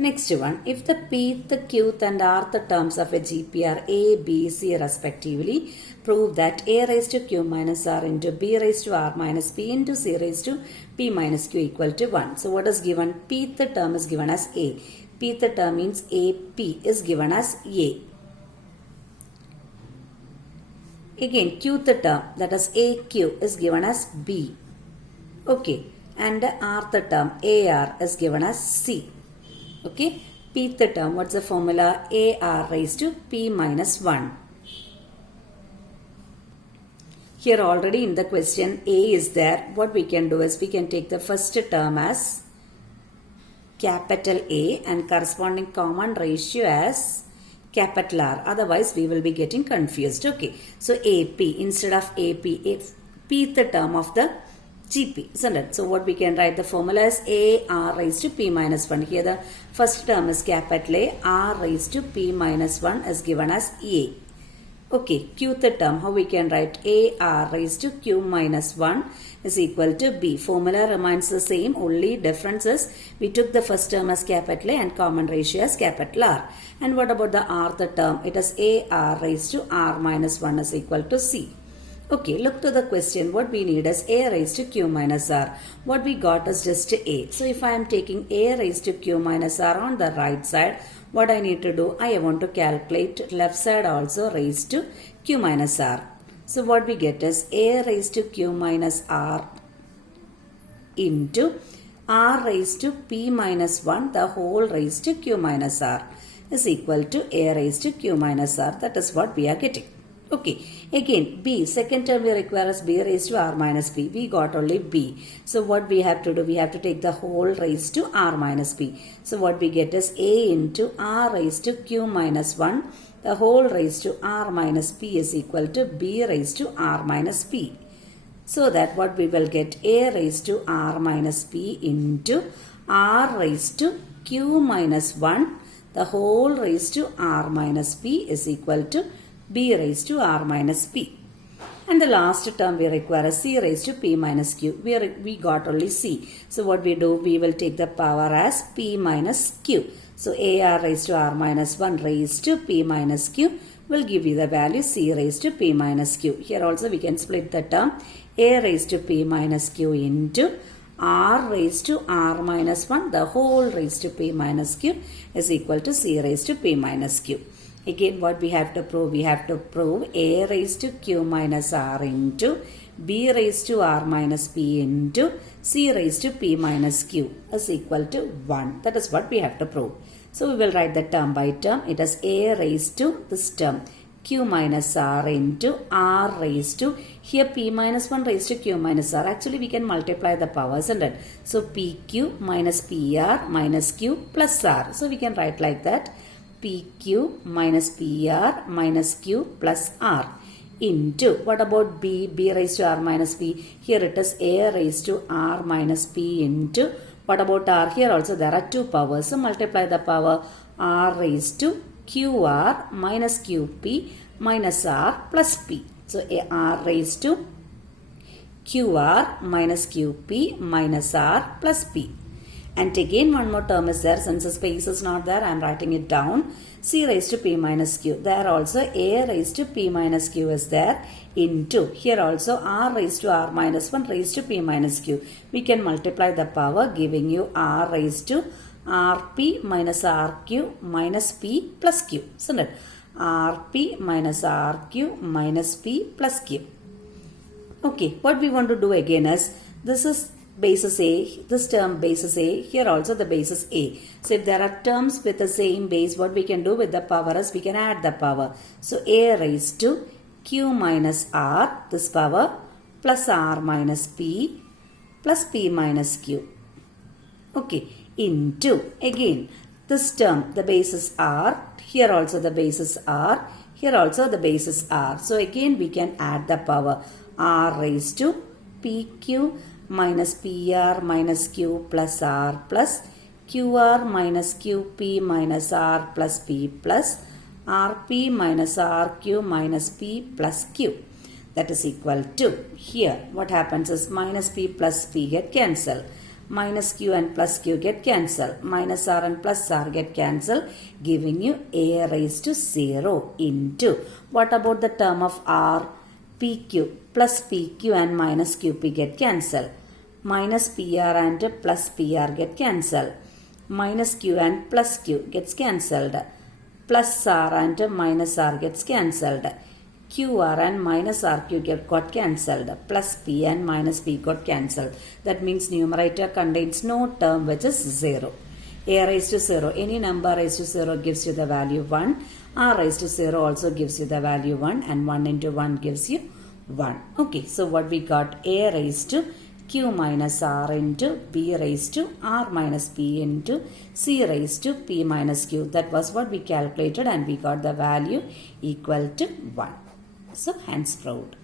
The next one, if the pth, qth and rth terms of a GP are a, b, c respectively, prove that a raised to q minus r into b raised to r minus p into c raised to p minus q equal to 1. So what is given? Pth term is given as a. Pth term means ap is given as a. Again, qth term, that is aq, is given as b. Okay. And the rth term ar is given as c. Okay. Pth term, what's the formula? ar raised to p minus 1. Here already in the question a is there. What we can do is we can take the first term as capital A and corresponding common ratio as capital R. Otherwise we will be getting confused. Okay. So AP instead of AP, pth term of the GP, isn't it? So what we can write the formula is A R raised to P minus 1. Here the first term is capital A. R raised to P minus 1 is given as A. Okay, qth term, how we can write? A R raised to Q minus 1 is equal to B. Formula remains the same, only difference is we took the first term as capital A and common ratio as capital R. And what about the rth term? It is A R raised to R minus 1 is equal to C. Okay, look to the question. What we need is A raised to Q minus R. What we got is just A. So if I am taking A raised to Q minus R on the right side, what I need to do? I want to calculate left side also raised to Q minus R. So what we get is A raised to Q minus R into R raised to P minus 1 the whole raised to Q minus R is equal to A raised to Q minus R. That is what we are getting. Okay, again B, second term we require is B raised to R minus P. We got only B. So what we have to do? We have to take the whole raised to R minus P. So what we get is A into R raised to Q minus 1. The whole raised to R minus P is equal to B raised to R minus P. So that what we will get? A raised to R minus P into R raised to Q minus 1. The whole raised to R minus P is equal to B raised to R minus P. And the last term we require is C raised to P minus Q. We got only C. So what we do? We will take the power as P minus Q. So AR raised to R minus 1 raised to P minus Q will give you the value C raised to P minus Q. Here also we can split the term A raised to P minus Q into R raised to R minus 1 the whole raised to P minus Q is equal to C raised to P minus Q. Again, what we have to prove? We have to prove A raised to Q minus R into B raised to R minus P into C raised to P minus Q is equal to 1. That is what we have to prove. So we will write the term by term. It is A raised to this term Q minus R into R raised to, here P minus 1 raised to Q minus R. Actually we can multiply the powers, isn't it? So PQ minus PR minus Q plus R. So we can write like that. PQ minus PR minus Q plus R into, what about B? B raised to R minus P. Here it is A raised to R minus P into, what about R? Here also there are two powers. So multiply the power R raised to QR minus QP minus R plus P. So R raised to QR minus QP minus R plus P. And again one more term is there. Since the space is not there, I am writing it down. C raised to P minus Q. There also A raised to P minus Q is there into, here also R raised to R minus 1 raised to P minus Q. We can multiply the power giving you R raised to RP minus RQ minus P plus Q. Isn't it? RP minus RQ minus P plus Q. Okay, what we want to do again is, this is basis A, this term basis A, here also the basis A. So if there are terms with the same base, what we can do with the power is we can add the power. So A raised to Q minus R, this power, plus R minus P plus P minus Q. Okay, into, again, this term, the basis R, here also the basis R, here also the basis R. So again we can add the power. R raised to PQ minus PR minus Q plus R plus QR minus QP minus R plus P plus RP minus RQ minus P plus Q. That is equal to, here what happens is minus P plus P get cancelled. minus q and plus q get cancelled. Minus r and plus r get cancelled, giving you a raised to 0 into. What about the term of r? pq plus pq and minus qp get cancelled. Minus pr and plus pr get cancelled. Minus q and plus q gets cancelled. Plus r and minus r gets cancelled. QR and minus RQ got cancelled. Plus P and minus P got cancelled. That means numerator contains no term which is 0. A raised to 0. Any number raised to 0 gives you the value 1. R raised to 0 also gives you the value 1. And 1 into 1 gives you 1. Okay, so what we got? A raised to Q minus R into B raised to R minus P into C raised to P minus Q. That was what we calculated and we got the value equal to 1. So hence proved.